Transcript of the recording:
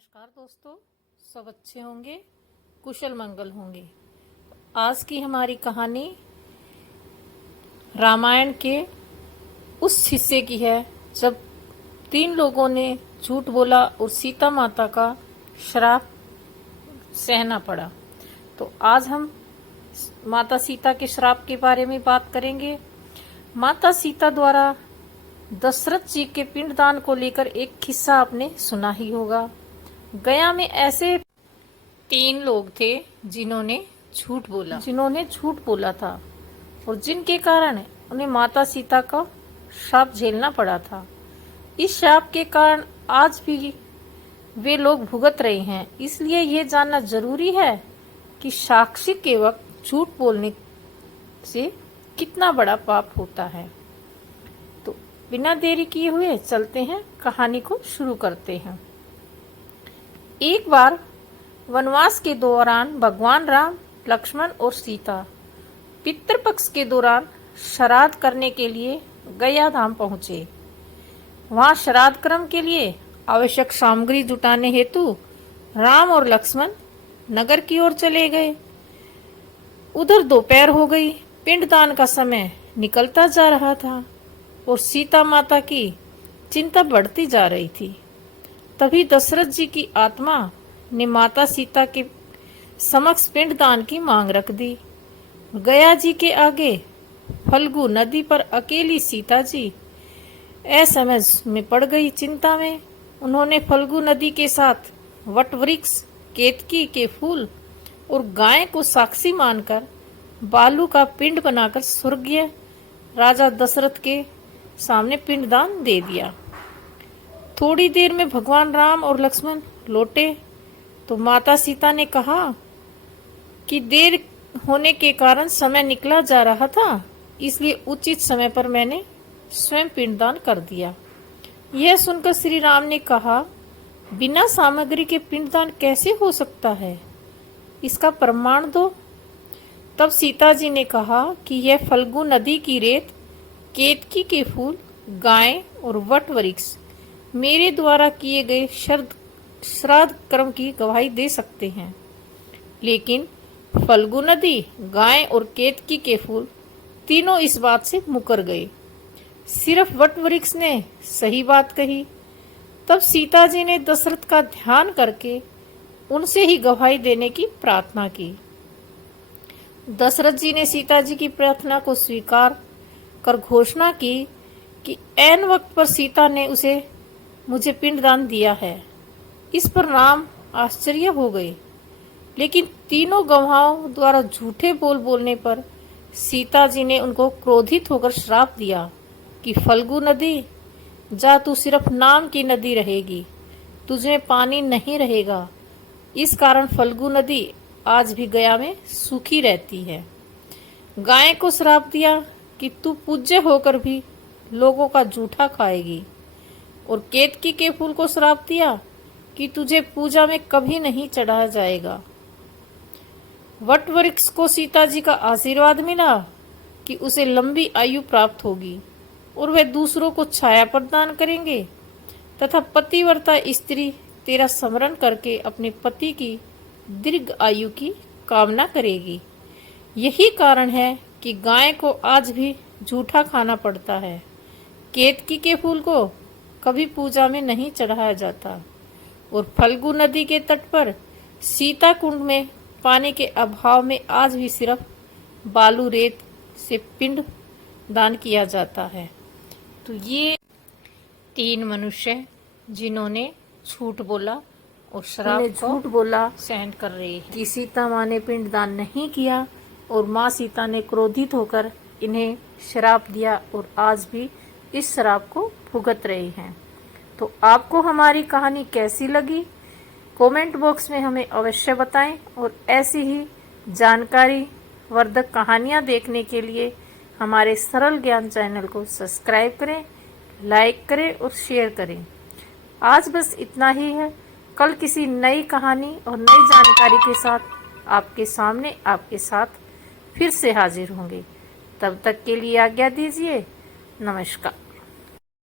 नमस्कार दोस्तों, सब अच्छे होंगे, कुशल मंगल होंगे। आज की हमारी कहानी रामायण के उस हिस्से की है जब 3 लोगों ने झूठ बोला और सीता माता का श्राप सहना पड़ा। तो आज हम माता सीता के श्राप के बारे में बात करेंगे। माता सीता द्वारा दशरथ जी के पिंडदान को लेकर एक किस्सा आपने सुना ही होगा। गया में ऐसे 3 लोग थे जिन्होंने झूठ बोला था और जिनके कारण उन्हें माता सीता का श्राप झेलना पड़ा था। इस श्राप के कारण आज भी वे लोग भुगत रहे हैं। इसलिए यह जानना जरूरी है कि साक्षी के वक्त झूठ बोलने से कितना बड़ा पाप होता है। तो बिना देरी किए हुए चलते हैं, कहानी को शुरू करते हैं। एक बार वनवास के दौरान भगवान राम, लक्ष्मण और सीता पितृपक्ष के दौरान श्राद्ध करने के लिए गया धाम पहुंचे। वहां श्राद्ध कर्म के लिए आवश्यक सामग्री जुटाने हेतु राम और लक्ष्मण नगर की ओर चले गए। उधर दोपहर हो गई, पिंडदान का समय निकलता जा रहा था और सीता माता की चिंता बढ़ती जा रही थी। तभी दशरथ जी की आत्मा ने माता सीता के समक्ष पिंडदान की मांग रख दी। गया जी के आगे फल्गु नदी पर अकेली सीता जी असमझ में पड़ गई। चिंता में उन्होंने फल्गु नदी के साथ वटवृक्ष, केतकी के फूल और गाय को साक्षी मानकर बालू का पिंड बनाकर स्वर्गीय राजा दशरथ के सामने पिंडदान दे दिया। थोड़ी देर में भगवान राम और लक्ष्मण लौटे तो माता सीता ने कहा कि देर होने के कारण समय निकला जा रहा था, इसलिए उचित समय पर मैंने स्वयं पिंडदान कर दिया। यह सुनकर श्री राम ने कहा, बिना सामग्री के पिंडदान कैसे हो सकता है? इसका प्रमाण दो। तब सीता जी ने कहा कि यह फल्गु नदी की रेत, केतकी के फूल, गाय और वट वृक्ष मेरे द्वारा किए गए श्राद्ध कर्म की गवाही दे सकते हैं। लेकिन फल्गु नदी, गाय और केतकी के फूल तीनों इस बात से मुकर गए। सिर्फ वट वृक्ष ने सही बात कही। तब सीता जी ने दशरथ का ध्यान करके उनसे ही गवाही देने की प्रार्थना की। दशरथ जी ने सीता जी की प्रार्थना को स्वीकार कर घोषणा की कि ऐन वक्त पर सीता ने मुझे पिंडदान दिया है। इस पर राम आश्चर्य हो गए, लेकिन तीनों गवाहों द्वारा झूठे बोलने पर सीता जी ने उनको क्रोधित होकर श्राप दिया कि फल्गु नदी, जा तू सिर्फ नाम की नदी रहेगी, तुझमें पानी नहीं रहेगा। इस कारण फल्गु नदी आज भी गया में सूखी रहती है। गाय को श्राप दिया कि तू पूज्य होकर भी लोगों का जूठा खाएगी, और केतकी के फूल को श्राप दिया कि तुझे पूजा में कभी नहीं चढ़ाया जाएगा। वट वृक्ष को सीता जी का आशीर्वाद मिला कि उसे लंबी आयु प्राप्त होगी और वे दूसरों को छाया प्रदान करेंगे तथा पतिव्रता स्त्री तेरा स्मरण करके अपने पति की दीर्घ आयु की कामना करेगी। यही कारण है कि गाय को आज भी जूठा खाना पड़ता है। केतकी के फूल को कभी पूजा में नहीं चढ़ाया जाता और फल्गु नदी के तट पर सीता कुंड में पानी के अभाव में आज भी सिर्फ बालू रेत से पिंड दान किया जाता है। तो ये 3 मनुष्य जिन्होंने झूठ बोला और श्राप झूठ बोला सहन कर रहे हैं कि सीता माँ ने पिंड दान नहीं किया और माँ सीता ने क्रोधित होकर इन्हें श्राप दिया और आज भी इस श्राप को भुगत रहे हैं। तो आपको हमारी कहानी कैसी लगी? कमेंट बॉक्स में हमें अवश्य बताएं और ऐसी ही जानकारी वर्धक कहानियाँ देखने के लिए हमारे सरल ज्ञान चैनल को सब्सक्राइब करें, लाइक करें और शेयर करें। आज बस इतना ही है। कल किसी नई कहानी और नई जानकारी के साथ आपके साथ फिर से हाजिर होंगे। तब तक के लिए आज्ञा दीजिए। नमस्कार।